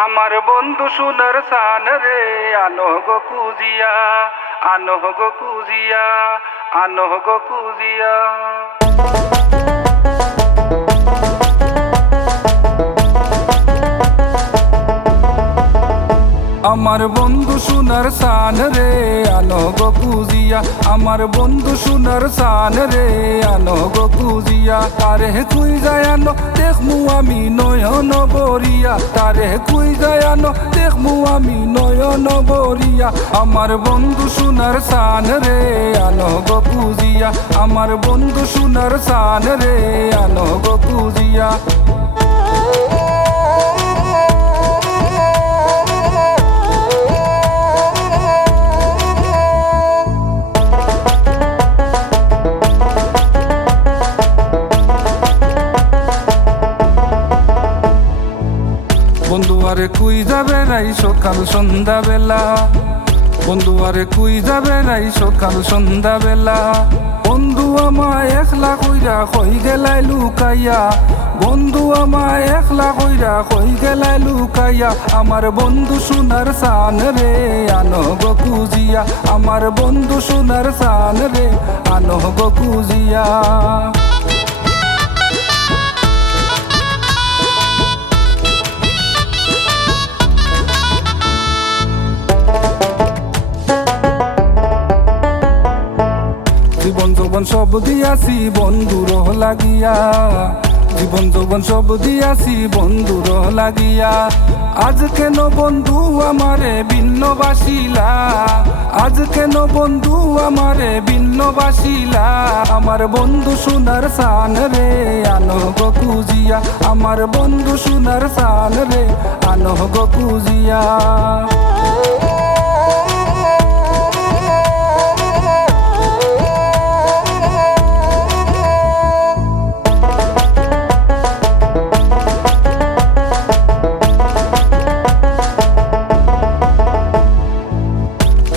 আমার বন্ধু সোনার সান রে, আনো গো কুজিয়া, আনো গো কুজিয়া, আনো গো কুজিয়া। আমার বন্ধু সোনার সান রে, আনো গো কুজিয়া, আমার বন্ধু সোনার সান রে, আনো গো কুজিয়া। তারে কুই যায় আনো দেখমু আমি নয়ন বরিয়া, তারে কুই যায় আনো দেখমু আমি নয়ন বরিয়া। আমার বন্ধু সোনার সান রে, আনো গো কুজিয়া, আমার বন্ধু সোনার সান রে, আনো গো কুজিয়া। বন্ধু আরে কুই যাবে রাই সকাল সন্ধ্যা বেলা, বন্ধু আরে কুই যাবে রাই সকাল সন্ধ্যা বেলা। বন্ধু আমায় একলা কইরা কই গেলাই লুকাইয়া, বন্ধু আমায় একলা কইরা কই গেলাই লুকাইয়া। আমার বন্ধু সোনার সান রে, আনো গো কুজিয়া, আমার বন্ধু সোনার সান রে, আনো গো কুজিয়া। জীবন যৌবন সব দিয়াছি বন্ধুর লাগিয়া, জীবন যৌবন সব দিয়াছি বন্ধুর লাগিয়া। আজ কেন বন্ধু আমারে ভিন্ন বাসিলা, আজ কেন বন্ধু আমারে ভিন্ন বাসিলা। আমার বন্ধু সোনার সান রে, আনো গো কুজিয়া, আমার বন্ধু সোনার সান রে, আনো গো কুজিয়া।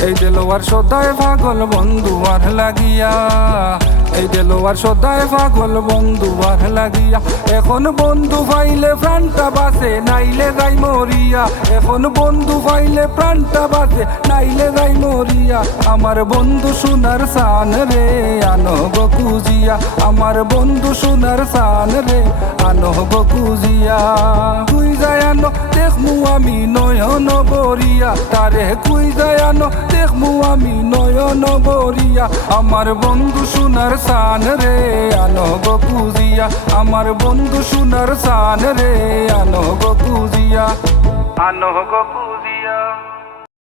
এই দেলোয়ার সদায় পাগল বন্ধু আর লাগিয়া, এই দেলোয়ার সদায় পাগল বন্ধু আর লাগিয়া। এখন বন্ধু পাইলে প্রাণটা বাঁচে নাইলে যাই মরিয়া, এখন বন্ধু পাইলে প্রাণটা বাঁচে নাইলে যাই মরিয়া। আমার বন্ধু সোনার সান রে, আনো গো কুজিয়া, আমার বন্ধু সোনার সান রে, আনো গো কুজিয়া। তুই যায় আনো দেখমু আমি নয়ন বরিয়া, তারে কুই যায় আনো দেখমু আমি নয়ন বরিয়া। আমার বন্ধু সোনার সান রে, আনো গো কুজিয়া, আমার বন্ধু সোনার সান রে, আনো গো কুজিয়া, আনো গো কুজিয়া।